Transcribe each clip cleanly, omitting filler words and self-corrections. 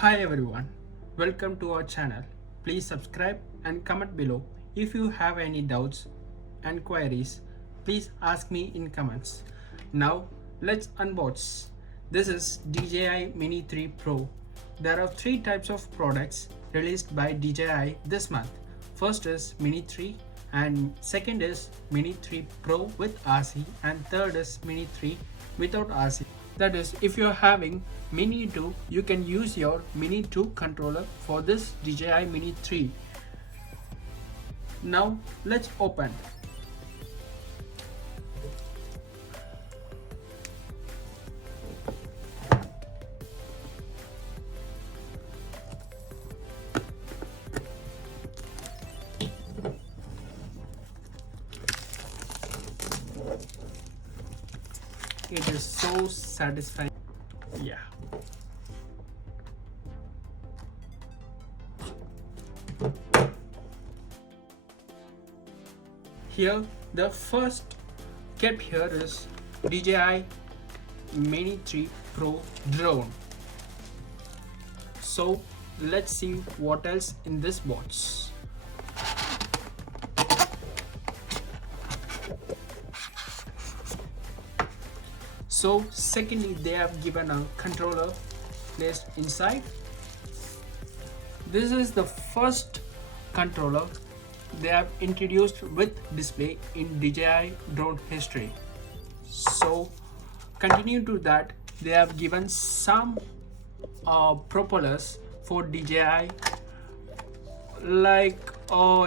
Hi everyone, welcome to our channel. Please subscribe and comment below. If you have any doubts and queries, please ask me in comments. Now let's unbox. This is DJI Mini 3 Pro. There are three types of products released by DJI this month. First is Mini 3 and second is Mini 3 Pro with RC and third is Mini 3 without RC. That is, if you're having Mini 2, you can use your Mini 2 controller for this DJI Mini 3. Now let's open. It is so satisfying. Yeah. Here, the first kit here is DJI Mini 3 Pro drone. So let's see what else in this box. So secondly, they have given a controller placed inside. This is the first controller they have introduced with display in DJI drone history. So continue to that, they have given some propellers for DJI, like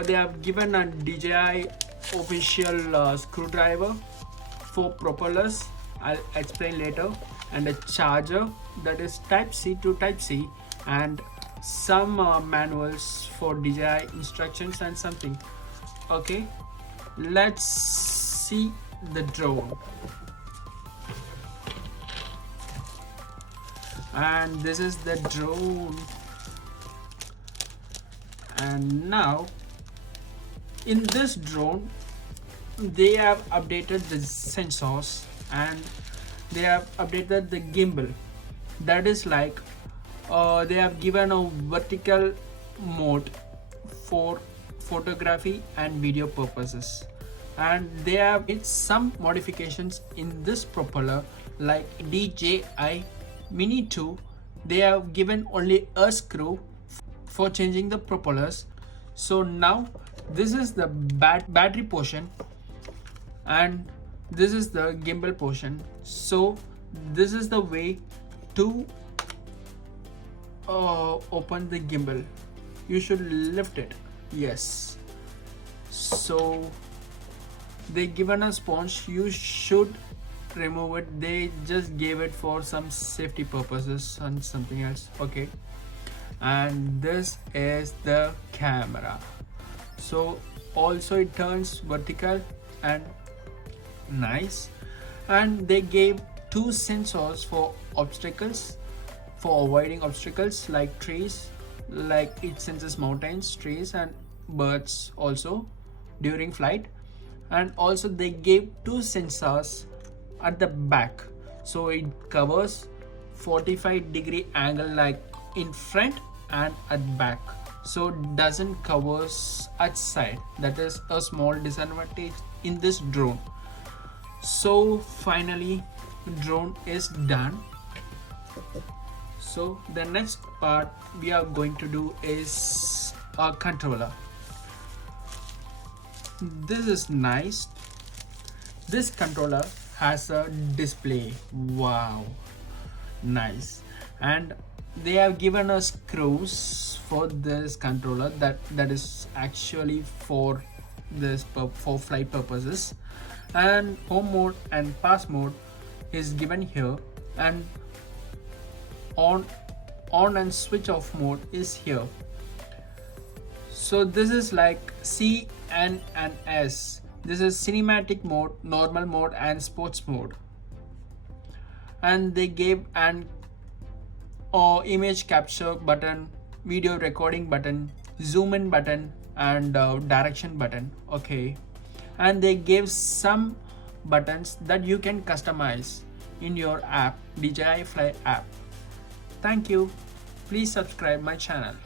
they have given a DJI official screwdriver for propellers. I'll explain later, and a charger that is type C to type C, and some manuals for DJI instructions and something. Okay, let's see the drone. And this is the drone. And now in this drone they have updated the sensors and they have updated the gimbal. That is like they have given a vertical mode for photography and video purposes, and they have made some modifications in this propeller. Like DJI Mini 2, they have given only a screw for changing the propellers. So now this is the battery portion and this is the gimbal portion. So this is the way to open the gimbal. You should lift it. Yes. So they given a sponge. You should remove it. They just gave it for some safety purposes and something else. Okay. And this is the camera. So also it turns vertical and nice, and they gave two sensors for obstacles, for avoiding obstacles like trees, like it senses mountains, trees and birds also during flight. And also they gave two sensors at the back, so it covers 45-degree angle like in front and at back, so doesn't covers at side. That is a small disadvantage in this drone. So finally drone is done. So the next part we are going to do is a controller. This is nice. This controller has a display. Wow, nice. And they have given us screws for this controller that is actually for this for flight purposes. And home mode and pass mode is given here, and on and switch off mode is here. So this is like C, N and S. This is cinematic mode, normal mode and sports mode. And they gave an image capture button, video recording button, zoom in button and direction button. Okay. And they gave some buttons that you can customize in your app, DJI Fly app. Thank you. please subscribe my channel.